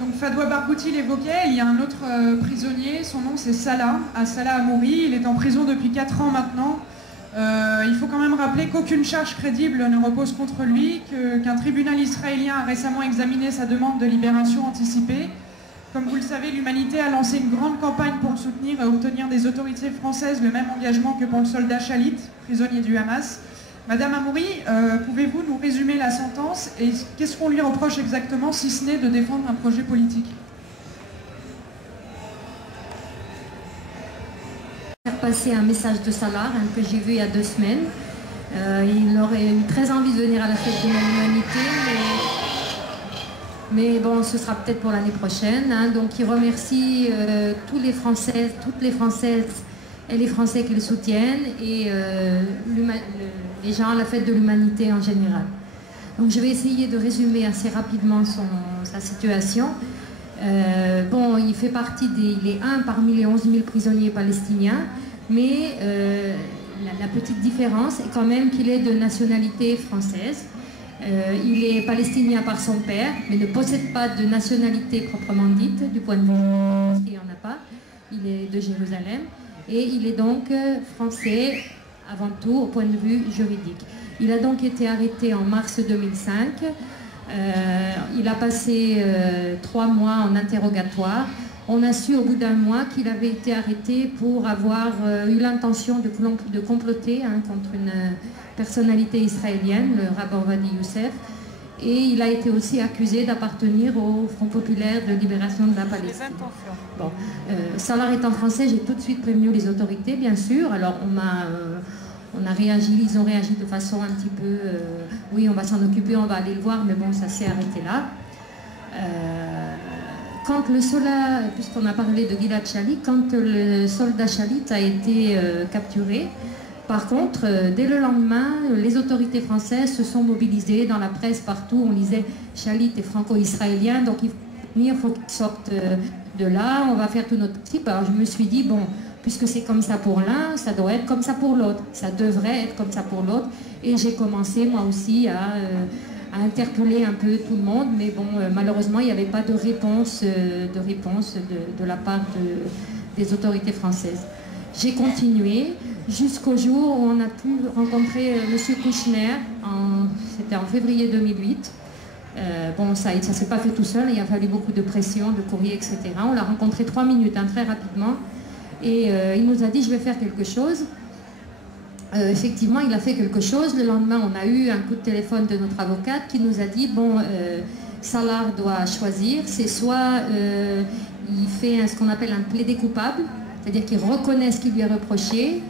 Donc Fadwa Barghouti l'évoquait, il y a un autre prisonnier, son nom c'est Salah, Salah Hamouri, il est en prison depuis 4 ans maintenant. Il faut quand même rappeler qu'aucune charge crédible ne repose contre lui, qu'un tribunal israélien a récemment examiné sa demande de libération anticipée. Comme vous le savez, l'humanité a lancé une grande campagne pour le soutenir et obtenir des autorités françaises le même engagement que pour le soldat Shalit, prisonnier du Hamas. Madame Hamouri, pouvez-vous nous résumer la sentence et qu'est-ce qu'on lui reproche exactement, si ce n'est de défendre un projet politique? Faire passer un message de Salah que j'ai vu il y a 2 semaines. Il aurait eu très envie de venir à la fête de l'humanité, mais bon, ce sera peut-être pour l'année prochaine. Donc il remercie toutes les Françaises et les Français qui le soutiennent et les gens à la fête de l'humanité en général. Donc je vais essayer de résumer assez rapidement sa situation. Bon, il fait partie il est un parmi les 11 000 prisonniers palestiniens, mais la petite différence est quand même qu'il est de nationalité française. Il est palestinien par son père, mais ne possède pas de nationalité proprement dite, du point de vue il n'y en a pas. Il est de Jérusalem et il est donc français avant tout au point de vue juridique. Il a donc été arrêté en mars 2005. Il a passé 3 mois en interrogatoire. On a su au bout d'1 mois qu'il avait été arrêté pour avoir eu l'intention de comploter contre une personnalité israélienne, le rabbin Ovadi Youssef, et il a été aussi accusé d'appartenir au Front populaire de libération de la Palestine. Bon, Salah étant français, j'ai tout de suite prévenu les autorités, bien sûr. Alors on a réagi, ils ont réagi de façon un petit peu, oui, on va s'en occuper, on va aller le voir, mais bon, ça s'est arrêté là. Quand le soldat, puisqu'on a parlé de Gilad Shalit, quand le soldat Shalit a été capturé, par contre, dès le lendemain, les autorités françaises se sont mobilisées dans la presse partout. On lisait Shalit est franco-israélien, donc il faut qu'il sorte de là, on va faire tout notre type. Alors je me suis dit, bon, puisque c'est comme ça pour l'un, ça doit être comme ça pour l'autre. Ça devrait être comme ça pour l'autre. Et j'ai commencé moi aussi à interpeller un peu tout le monde, mais bon, malheureusement, il n'y avait pas de réponse de la part des autorités françaises. J'ai continué jusqu'au jour où on a pu rencontrer M. Kouchner, c'était en février 2008. Bon, ça ne s'est pas fait tout seul, il a fallu beaucoup de pression, de courrier, etc. On l'a rencontré 3 minutes, très rapidement, et il nous a dit « je vais faire quelque chose ». Effectivement, il a fait quelque chose. Le lendemain, on a eu un coup de téléphone de notre avocate qui nous a dit « bon, Salah doit choisir, c'est soit il fait ce qu'on appelle un plaidé coupable, c'est-à-dire qu'il reconnaît ce qui lui est reproché,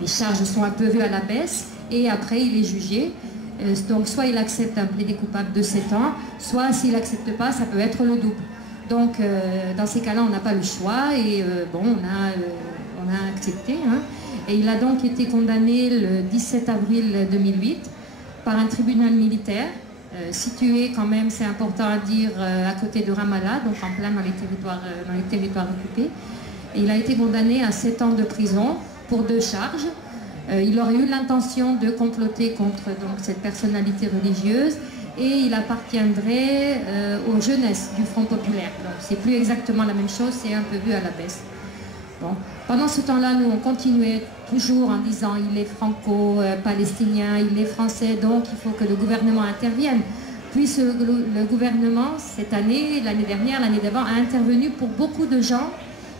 les charges sont un peu vues à la baisse, et après il est jugé. Donc soit il accepte un plaidé coupable de 7 ans, soit s'il n'accepte pas, ça peut être le double. Donc dans ces cas-là, on n'a pas le choix, et bon, on a accepté. Et il a donc été condamné le 17 avril 2008 par un tribunal militaire, situé quand même, c'est important à dire, à côté de Ramallah, donc en plein dans les territoires occupés. Et il a été condamné à 7 ans de prison pour 2 charges. Il aurait eu l'intention de comploter contre donc, cette personnalité religieuse, et il appartiendrait aux jeunesses du Front populaire. Donc c'est plus exactement la même chose, c'est un peu vu à la baisse. Bon. Pendant ce temps-là, nous on continuait toujours en disant il est franco-palestinien, il est français, donc il faut que le gouvernement intervienne. Puis le gouvernement, cette année, l'année dernière, l'année d'avant, a intervenu pour beaucoup de gens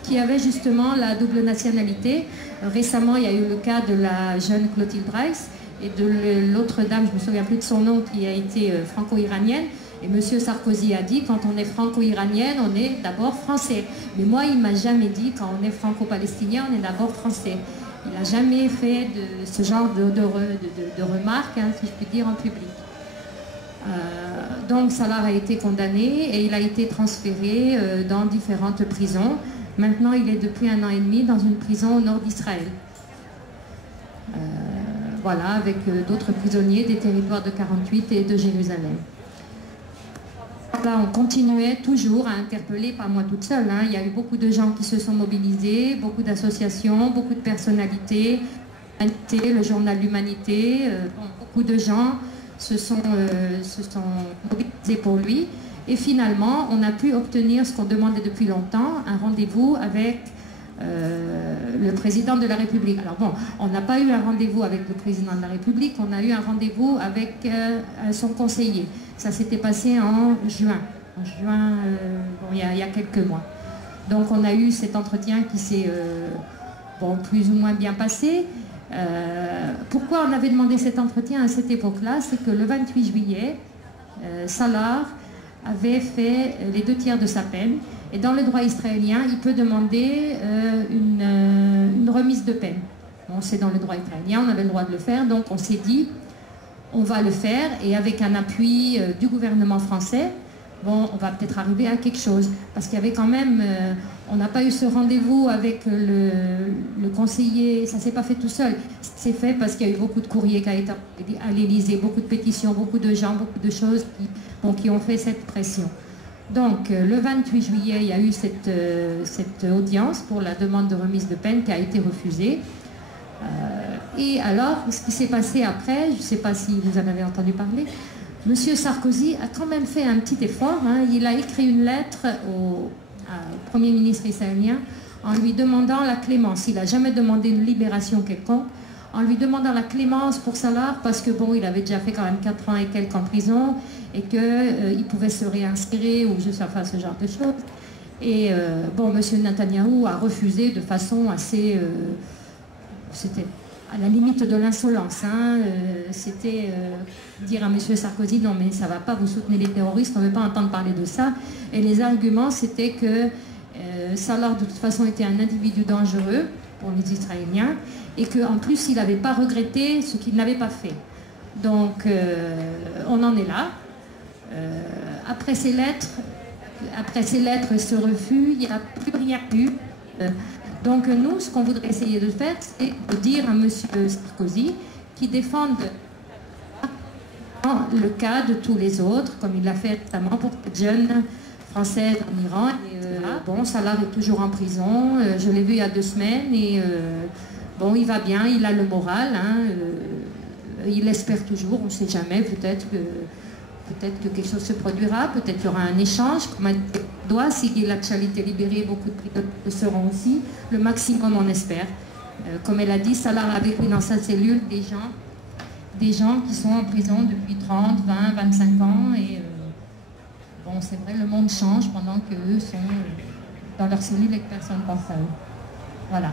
qui avaient justement la double nationalité. Récemment, il y a eu le cas de la jeune Clotilde Reiss et de l'autre dame, je ne me souviens plus de son nom, qui a été franco-iranienne. Et M. Sarkozy a dit, quand on est franco-iranienne, on est d'abord français. Mais moi, il ne m'a jamais dit, quand on est franco-palestinien, on est d'abord français. Il n'a jamais fait ce genre de remarques, si je puis dire, en public. Donc Salah a été condamné et il a été transféré dans différentes prisons. Maintenant, il est depuis 1 an et demi dans une prison au nord d'Israël. Voilà, avec d'autres prisonniers des territoires de 48 et de Jérusalem. Là, on continuait toujours à interpeller, pas moi toute seule, il y a eu beaucoup de gens qui se sont mobilisés, beaucoup d'associations, beaucoup de personnalités, le journal L'Humanité, beaucoup de gens se sont mobilisés pour lui. Et finalement, on a pu obtenir ce qu'on demandait depuis longtemps, un rendez-vous avec le président de la République. Alors bon, on n'a pas eu un rendez-vous avec le président de la République, on a eu un rendez-vous avec son conseiller. Ça s'était passé en juin. Il y a quelques mois. Donc on a eu cet entretien qui s'est plus ou moins bien passé. Pourquoi on avait demandé cet entretien à cette époque-là? C'est que le 28 juillet, Salah avait fait les 2/3 de sa peine. Et dans le droit israélien, il peut demander une remise de peine. Bon, c'est dans le droit israélien, on avait le droit de le faire, donc on s'est dit, on va le faire, et avec un appui du gouvernement français, bon, on va peut-être arriver à quelque chose. Parce qu'il y avait quand même, on n'a pas eu ce rendez-vous avec le conseiller, ça ne s'est pas fait tout seul. C'est fait parce qu'il y a eu beaucoup de courriers qui ont été à l'Élysée, beaucoup de pétitions, beaucoup de gens, beaucoup de choses qui ont fait cette pression. Donc, le 28 juillet, il y a eu cette audience pour la demande de remise de peine qui a été refusée. Et alors, ce qui s'est passé après, je ne sais pas si vous en avez entendu parler, M. Sarkozy a quand même fait un petit effort. Il a écrit une lettre au Premier ministre israélien en lui demandant la clémence. Il n'a jamais demandé une libération quelconque, en lui demandant la clémence pour Salah, parce que bon, il avait déjà fait quand même 4 ans et quelques en prison, et qu'il pouvait se réinsérer, ou juste enfin ce genre de choses. Et M. Netanyahou a refusé de façon assez... c'était à la limite de l'insolence. C'était dire à M. Sarkozy, non mais ça ne va pas, vous soutenez les terroristes, on ne veut pas entendre parler de ça. Et les arguments, c'était que Salah, de toute façon, était un individu dangereux pour les Israéliens, et qu'en plus, il n'avait pas regretté ce qu'il n'avait pas fait. Donc, on en est là. Après ces lettres et ce refus, il n'y a plus rien eu. Donc nous, ce qu'on voudrait essayer de faire, c'est de dire à M. Sarkozy qu'il défende le cas de tous les autres, comme il l'a fait récemment pour cette jeune Française en Iran. Et, Salah est toujours en prison. Je l'ai vu il y a 2 semaines et il va bien, il a le moral. Il espère toujours, on ne sait jamais, peut-être que quelque chose se produira, peut-être qu'il y aura un échange, comme elle doit, si Gilad Shalit est libéré, beaucoup de prisonniers le seront aussi, le maximum on espère. Comme elle a dit, Salah avait pris dans sa cellule des gens qui sont en prison depuis 30, 20, 25 ans, et c'est vrai, le monde change pendant qu'eux sont dans leur cellule et que personne ne pense à eux. Voilà.